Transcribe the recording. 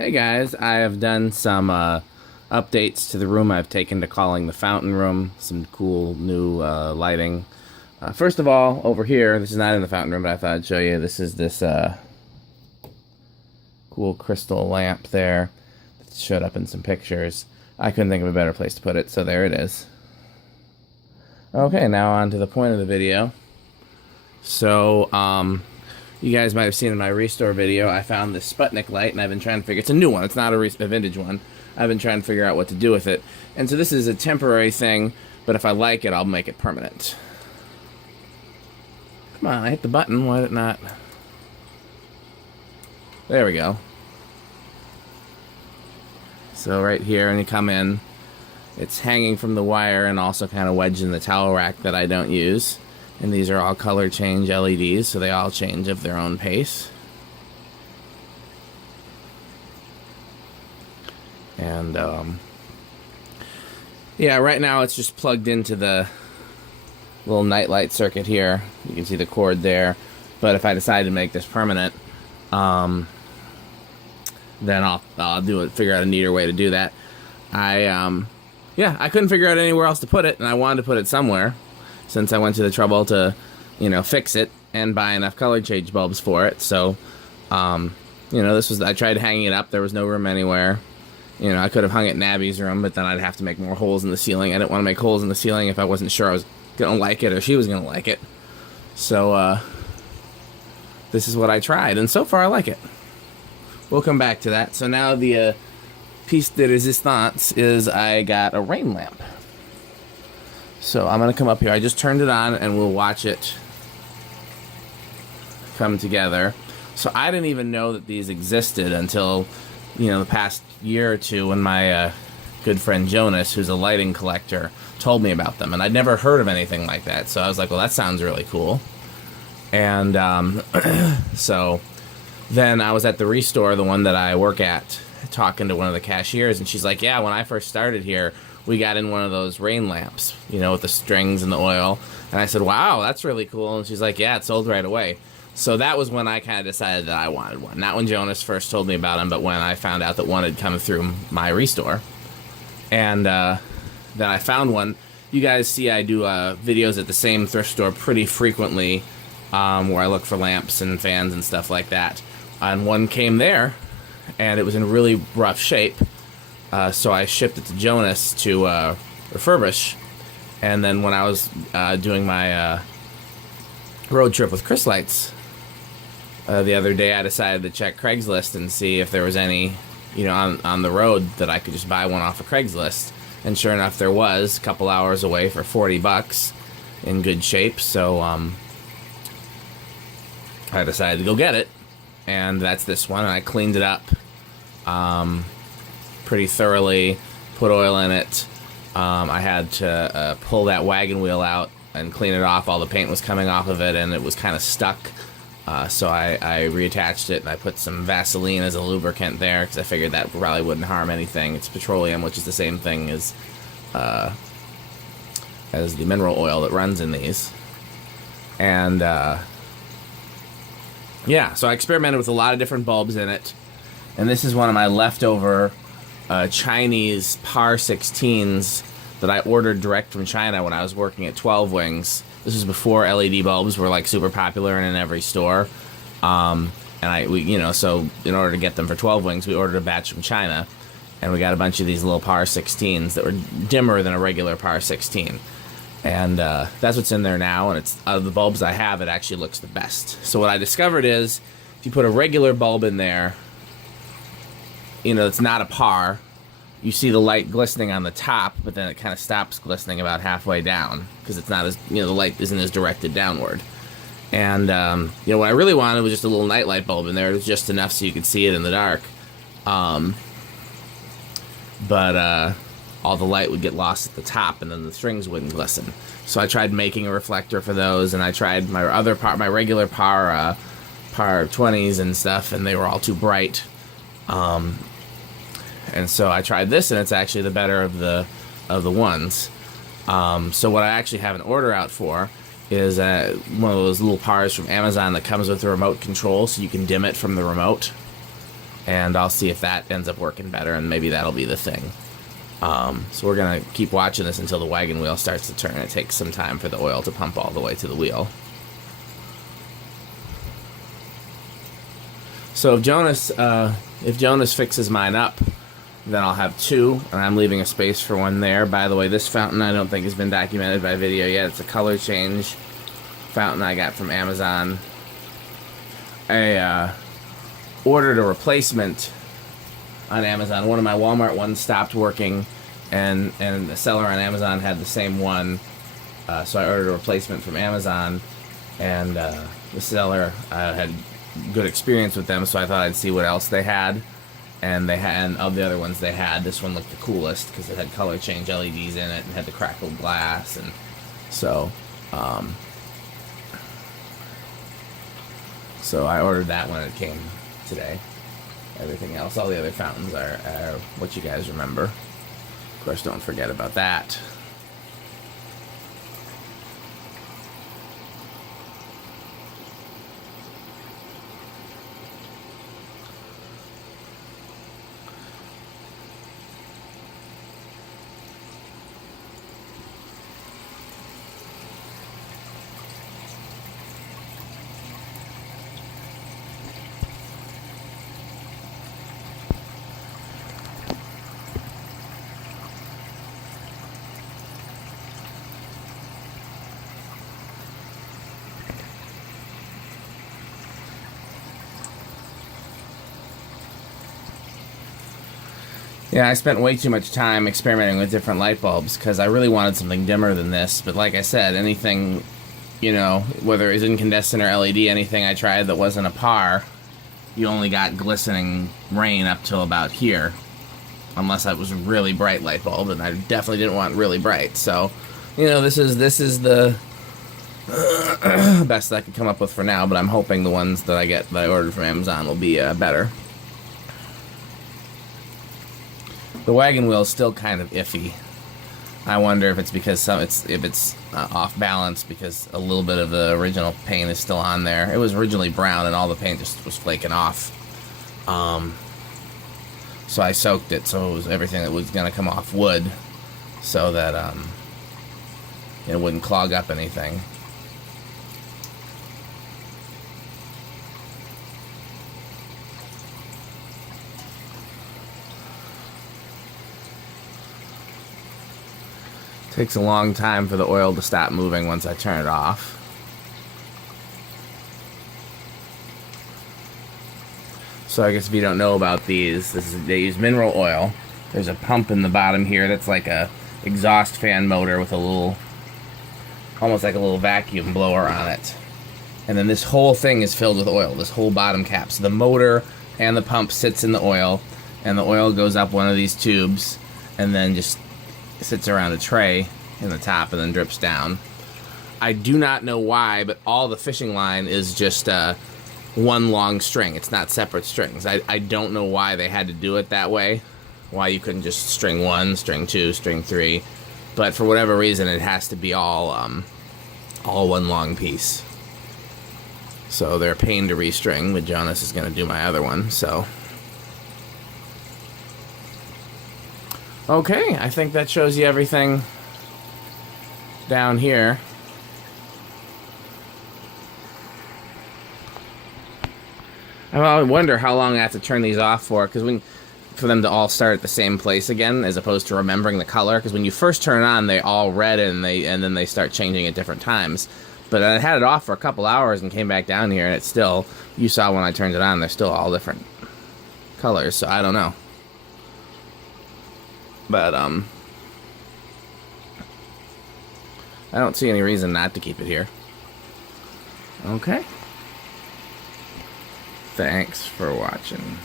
Hey guys, I have done some updates to the room I've taken to calling the fountain room. Some cool new lighting. First of all, over here, this is not in the fountain room, but I thought I'd show you. This is this cool crystal lamp there that showed up in some pictures. I couldn't think of a better place to put it, so there it is. Okay, now on to the point of the video. So, you guys might have seen in my restore video, I found this Sputnik light, and I've been trying to figure... It's a new one. It's not a vintage one. I've been trying to figure out what to do with it. And so this is a temporary thing, but if I like it, I'll make it permanent. Come on, I hit the button. Why did it not... There we go. So right here, when you come in, it's hanging from the wire and also kind of wedged in the towel rack that I don't use. And these are all color change LEDs, so they all change at their own pace. And, yeah, right now it's just plugged into the little nightlight circuit here. You can see the cord there. But if I decide to make this permanent, then I'll do it, figure out a neater way to do that. Yeah, I couldn't figure out anywhere else to put it, and I wanted to put it somewhere, since I went to the trouble to, fix it and buy enough color change bulbs for it. So, I tried hanging it up. There was no room anywhere. I could have hung it in Abby's room, but then I'd have to make more holes in the ceiling. I didn't want to make holes in the ceiling if I wasn't sure I was going to like it or she was going to like it. So, this is what I tried, and so far I like it. We'll come back to that. So now the piece de resistance is I got a rain lamp. So I'm going to come up here. I just turned it on, and we'll watch it come together. So I didn't even know that these existed until, the past year or two when my good friend Jonas, who's a lighting collector, told me about them. And I'd never heard of anything like that. So I was like, well, that sounds really cool. And so then I was at the restore, the one that I work at, talking to one of the cashiers. And she's like, yeah, when I first started here, we got in one of those rain lamps, with the strings and the oil. And I said, wow, that's really cool. And she's like, yeah, it sold right away. So that was when I kind of decided that I wanted one. Not when Jonas first told me about them, but when I found out that one had come through my restore. And then I found one. You guys see I do videos at the same thrift store pretty frequently, where I look for lamps and fans and stuff like that. And one came there, and it was in really rough shape. So I shipped it to Jonas to refurbish, and then when I was doing my road trip with Chris Lights the other day, I decided to check Craigslist and see if there was any, on the road that I could just buy one off of Craigslist. And sure enough, there was, a couple hours away for $40 in good shape. So I decided to go get it, and that's this one. And I cleaned it up pretty thoroughly, put oil in it. I had to pull that wagon wheel out and clean it off. All the paint was coming off of it, and it was kind of stuck. So I reattached it, and I put some Vaseline as a lubricant there, because I figured that probably wouldn't harm anything. It's petroleum, which is the same thing as the mineral oil that runs in these. And yeah, so I experimented with a lot of different bulbs in it. And this is one of my leftover Chinese par 16s that I ordered direct from China when I was working at 12 Wings. This was before LED bulbs were like super popular and in every store. So in order to get them for 12 Wings, we ordered a batch from China, and we got a bunch of these little par 16s that were dimmer than a regular par 16. And that's what's in there now, and it's out of the bulbs I have, it actually looks the best. So what I discovered is, if you put a regular bulb in there, it's not a par, you see the light glistening on the top, but then it kind of stops glistening about halfway down, because it's not as, the light isn't as directed downward. And, what I really wanted was just a little nightlight bulb in there. It was just enough so you could see it in the dark. But all the light would get lost at the top, and then the strings wouldn't glisten. So I tried making a reflector for those, and I tried my regular par 20s and stuff, and they were all too bright. And so I tried this, and it's actually the better of the ones. So what I actually have an order out for is one of those little pars from Amazon that comes with a remote control, so you can dim it from the remote. and I'll see if that ends up working better, and maybe that'll be the thing. So we're gonna keep watching this until the wagon wheel starts to turn. It takes some time for the oil to pump all the way to the wheel. So if Jonas fixes mine up, then I'll have two, and I'm leaving a space for one there. By the way, this fountain I don't think has been documented by video yet. It's a color change fountain I got from Amazon. I ordered a replacement on Amazon. One of my Walmart ones stopped working, and the seller on Amazon had the same one, so I ordered a replacement from Amazon, and the seller had good experience with them, so I thought I'd see what else they had. And of the other ones they had, this one looked the coolest because it had color change LEDs in it and had the crackled glass, and so I ordered that when it came today. Everything else, all the other fountains are what you guys remember. Of course, don't forget about that. Yeah, I spent way too much time experimenting with different light bulbs because I really wanted something dimmer than this. But like I said, anything, you know, whether it was incandescent or LED, anything I tried that wasn't a par, you only got glistening rain up till about here. Unless it was a really bright light bulb, and I definitely didn't want really bright. So, you know, this is the best I could come up with for now, but I'm hoping the ones that I ordered from Amazon will be better. The wagon wheel is still kind of iffy. I wonder if it's because it's off balance because a little bit of the original paint is still on there. It was originally brown and all the paint just was flaking off. So I soaked it so it was everything that was going to come off wood so that it wouldn't clog up anything. Takes a long time for the oil to stop moving once I turn it off. So I guess if you don't know about these, they use mineral oil. There's a pump in the bottom here that's like a exhaust fan motor with a little, almost like a little vacuum blower on it. And then this whole thing is filled with oil, this whole bottom cap. So the motor and the pump sits in the oil, and the oil goes up one of these tubes, and then just sits around a tray in the top and then drips down. I do not know why, but all the fishing line is just one long string. It's not separate strings. I don't know why they had to do it that way. Why you couldn't just string 1, string 2, string 3. But for whatever reason, it has to be all one long piece. So they're a pain to restring, but Jonas is going to do my other one, so. Okay, I think that shows you everything down here. I wonder how long I have to turn these off for, because for them to all start at the same place again, as opposed to remembering the color. Because when you first turn it on, they all red, and then they start changing at different times. But I had it off for a couple hours and came back down here, and it's still, you saw when I turned it on, they're still all different colors. So I don't know. But, I don't see any reason not to keep it here. Okay. Thanks for watching.